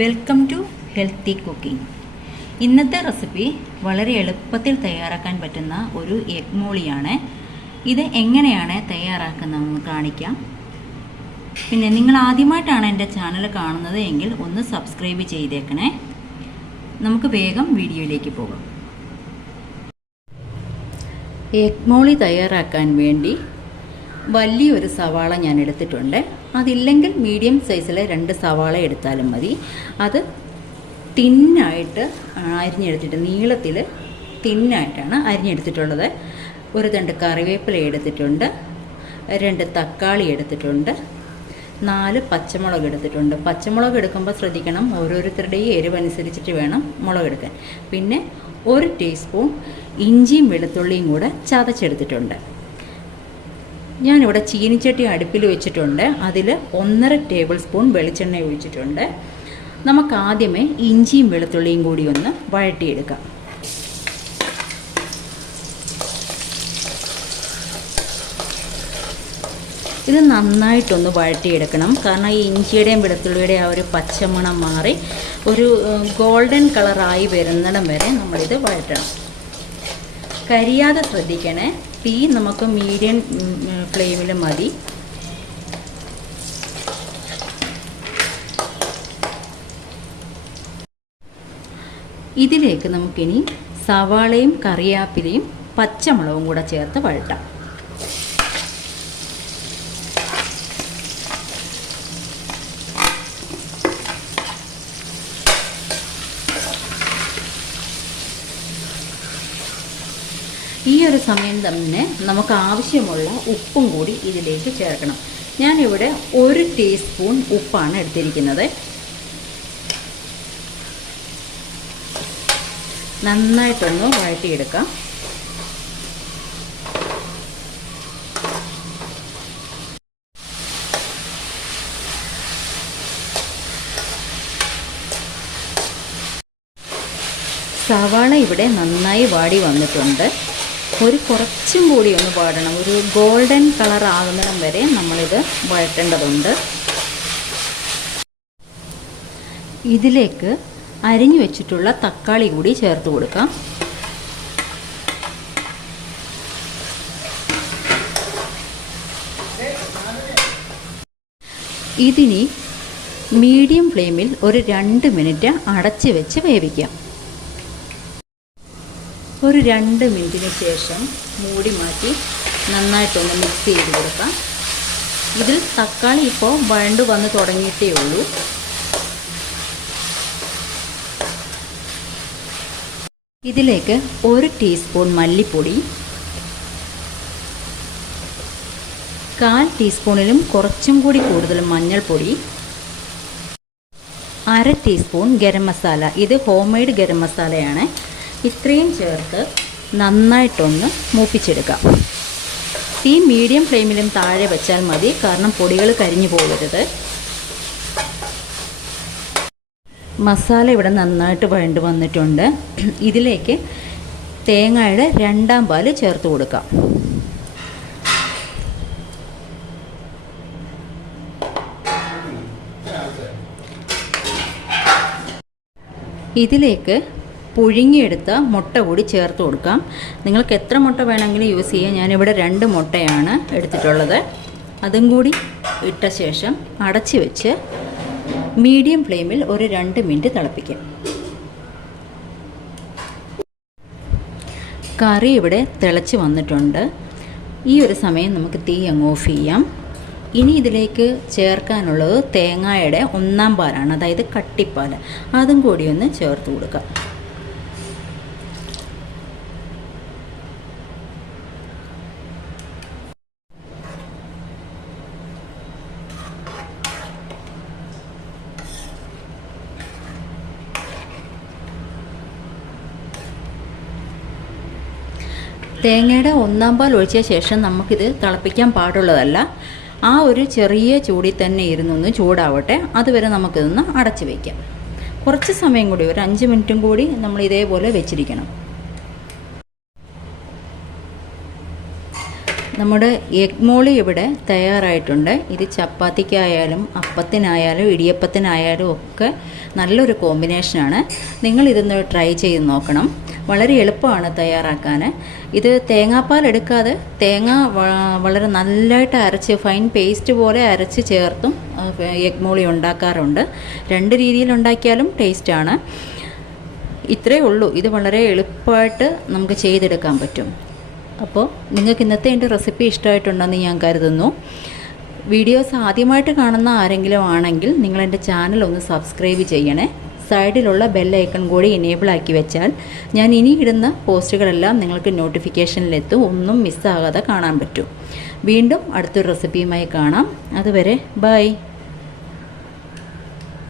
Welcome to healthy cooking. ഇന്നത്തെ recipe വളരെ എളുപ്പത്തിൽ തയ്യാറാക്കാൻ പറ്റുന്ന ഒരു എഗ് മോളിയാണ്. ഇത് എങ്ങനെയാണ് തയ്യാറാക്കുന്നതെന്ന് കാണിക്കാം. പിന്നെ നിങ്ങൾ ആദ്യമായിട്ടാണ് എൻ്റെ ചാനൽ കാണുന്നത് എങ്കിൽ ഒന്ന് സബ്സ്ക്രൈബ് ചെയ്തേക്കണേ. നമുക്ക് വേഗം വീഡിയോയിലേക്ക് പോകാം. എഗ് മോളി തയ്യാറാക്കാൻ വേണ്ടി വലിയൊരു സവാള ഞാൻ എടുത്തിട്ടുണ്ട്. അതില്ലെങ്കിൽ മീഡിയം സൈസിലെ 2 സവാള എടുത്താലും മതി. അത് തിന്നായിട്ട് അരിഞ്ഞെടുത്തിട്ട് നീളത്തിൽ തിന്നായിട്ടാണ് അരിഞ്ഞെടുത്തിട്ടുള്ളത്. ഒരു 2 കറിവേപ്പില എടുത്തിട്ടുണ്ട്, 2 തക്കാളി എടുത്തിട്ടുണ്ട്, 4 പച്ചമുളക് എടുത്തിട്ടുണ്ട്. പച്ചമുളക് എടുക്കുമ്പോൾ ശ്രദ്ധിക്കണം, ഓരോരുത്തരുടെയും എരിവനുസരിച്ചിട്ട് വേണം മുളക് എടുക്കാൻ. പിന്നെ 1 ടീസ്പൂൺ ഇഞ്ചിയും വെളുത്തുള്ളിയും കൂടെ ചതച്ചെടുത്തിട്ടുണ്ട്. ഞാനിവിടെ ചീനിച്ചട്ടി അടുപ്പിൽ വെച്ചിട്ടുണ്ട്. അതിൽ 1.5 ടേബിൾ സ്പൂൺ വെളിച്ചെണ്ണ ഒഴിച്ചിട്ടുണ്ട്. നമുക്ക് ആദ്യമേ ഇഞ്ചിയും വെളുത്തുള്ളിയും കൂടി ഒന്ന് വഴറ്റിയെടുക്കാം. ഇത് നന്നായിട്ടൊന്ന് വഴറ്റിയെടുക്കണം. കാരണം ഈ ഇഞ്ചിയുടെയും വെളുത്തുള്ളിയുടെയും ആ ഒരു പച്ചമണം മാറി ഒരു ഗോൾഡൻ കളറായി വരുന്നിടം വരെ നമ്മളിത് വഴറ്റണം. കരിയാതെ ശ്രദ്ധിക്കണേ. തീ നമുക്ക് മീഡിയം ഫ്ലെയിമിൽ മതി. ഇതിലേക്ക് നമുക്കിനി സവാളയും കറിവേപ്പിലയും പച്ചമുളകും കൂടെ ചേർത്ത് വഴറ്റാം. ഈ ഒരു സമയം തന്നെ നമുക്ക് ആവശ്യമുള്ള ഉപ്പും കൂടി ഇതിലേക്ക് ചേർക്കണം. ഞാനിവിടെ 1 ടീസ്പൂൺ ഉപ്പാണ് എടുത്തിരിക്കുന്നത്. നന്നായിട്ടൊന്ന് വഴറ്റിയെടുക്കാം. സവാള ഇവിടെ നന്നായി വാടി വന്നിട്ടുണ്ട്. കുറച്ചും കൂടി ഒന്ന് വാടണം. ഒരു ഗോൾഡൻ കളർ ആകുന്നിടം വരെ നമ്മളിത് വഴറ്റേണ്ടതുണ്ട്. ഇതിലേക്ക് അരിഞ്ഞു വെച്ചിട്ടുള്ള തക്കാളി കൂടി ചേർത്ത് കൊടുക്കാം. ഇതിനി മീഡിയം ഫ്ലെയിമിൽ ഒരു 2 മിനിറ്റ് അടച്ച് വെച്ച് വേവിക്കാം. ഒരു 2 മിനിറ്റിന് ശേഷം മൂടി മാറ്റി നന്നായിട്ടൊന്ന് മിക്സ് ചെയ്ത് കൊടുക്കാം. ഇതിൽ തക്കാളി ഇപ്പോൾ വഴണ്ട് വന്ന് തുടങ്ങിയിട്ടേ ഉള്ളൂ. ഇതിലേക്ക് 1 ടീസ്പൂൺ മല്ലിപ്പൊടി, 1/4 ടീസ്പൂണിലും കുറച്ചും കൂടി കൂടുതൽ മഞ്ഞൾപ്പൊടി, 1/2 ടീസ്പൂൺ ഗരം മസാല. ഇത് ഹോം മെയ്ഡ് ഗരം മസാലയാണ്. ഇത്രയും ചേർത്ത് നന്നായിട്ടൊന്ന് മൂപ്പിച്ചെടുക്കാം. തീ മീഡിയം ഫ്ലെയിമിലും താഴെ വെച്ചാൽ മതി, കാരണം പൊടികൾ കരിഞ്ഞു പോകരുത്. മസാല ഇവിടെ നന്നായിട്ട് വഴണ്ട് വന്നിട്ടുണ്ട്. ഇതിലേക്ക് തേങ്ങയുടെ 2ാം പാല് ചേർത്ത് കൊടുക്കാം. ഇതിലേക്ക് പുഴുങ്ങിയെടുത്ത മുട്ട കൂടി ചേർത്ത് കൊടുക്കാം. നിങ്ങൾക്ക് എത്ര മുട്ട വേണമെങ്കിലും യൂസ് ചെയ്യാം. ഞാനിവിടെ 2 മുട്ടയാണ് എടുത്തിട്ടുള്ളത്. അതും കൂടി ഇട്ട ശേഷം അടച്ച് വെച്ച് മീഡിയം ഫ്ലെയിമിൽ ഒരു 2 മിനിറ്റ് തിളപ്പിക്കാം. കറി ഇവിടെ തിളച്ച് വന്നിട്ടുണ്ട്. ഈ ഒരു സമയം നമുക്ക് തീ അങ്ങ് ഓഫ് ചെയ്യാം. ഇനി ഇതിലേക്ക് ചേർക്കാനുള്ളത് തേങ്ങയുടെ 1ാം പാലാണ്, അതായത് കട്ടിപ്പാൽ. അതും കൂടി ഒന്ന് ചേർത്ത് കൊടുക്കാം. തേങ്ങയുടെ 1ാം പാൽ ഒഴിച്ച ശേഷം നമുക്കിത് തിളപ്പിക്കാൻ പാടുള്ളതല്ല. ആ ഒരു ചെറിയ ചൂടിൽ തന്നെ ഇരുന്നൊന്ന് ചൂടാവട്ടെ. അതുവരെ നമുക്കിതൊന്ന് അടച്ച് വയ്ക്കാം. കുറച്ച് സമയം കൂടി, ഒരു 5 മിനിറ്റും കൂടി നമ്മൾ ഇതേപോലെ വെച്ചിരിക്കണം. നമ്മുടെ എഗ് മോളി ഇവിടെ തയ്യാറായിട്ടുണ്ട്. ഇത് ചപ്പാത്തിക്കായാലും അപ്പത്തിനായാലും ഇടിയപ്പത്തിനായാലും ഒക്കെ നല്ലൊരു കോമ്പിനേഷനാണ്. നിങ്ങളിതൊന്ന് ട്രൈ ചെയ്ത് നോക്കണം. വളരെ എളുപ്പമാണ് തയ്യാറാക്കാൻ. ഇത് തേങ്ങാപ്പാൽ എടുക്കാതെ തേങ്ങ വളരെ നല്ലതായിട്ട് അരച്ച് ഫൈൻ പേസ്റ്റ് പോലെ അരച്ച് ചേർത്തും എഗ് മോളി ഉണ്ടാക്കാറുണ്ട്. രണ്ട് രീതിയിൽ ഉണ്ടാക്കിയാലും ടേസ്റ്റാണ്. ഇത്രയേ ഉള്ളൂ. ഇത് വളരെ എളുപ്പമായിട്ട് നമുക്ക് ചെയ്തെടുക്കാൻ പറ്റും. അപ്പോൾ നിങ്ങൾക്ക് ഇന്നത്തെ എൻ്റെ റെസിപ്പി ഇഷ്ടമായിട്ടുണ്ടെന്ന് ഞാൻ കരുതുന്നു. വീഡിയോസ് ആദ്യമായിട്ട് കാണുന്ന ആരെങ്കിലും ആണെങ്കിൽ നിങ്ങളെൻ്റെ ചാനൽ ഒന്ന് സബ്സ്ക്രൈബ് ചെയ്യണേ. സൈഡിലുള്ള ബെൽ ഐക്കൺ കൂടി എനേബിൾ ആക്കി വെച്ചാൽ ഞാൻ ഇനി ഇടുന്ന പോസ്റ്റുകളെല്ലാം നിങ്ങൾക്ക് നോട്ടിഫിക്കേഷനിലെത്തും. ഒന്നും മിസ്സാകാതെ കാണാൻ പറ്റും. വീണ്ടും അടുത്തൊരു റെസിപ്പിയുമായി കാണാം. അതുവരെ ബൈ.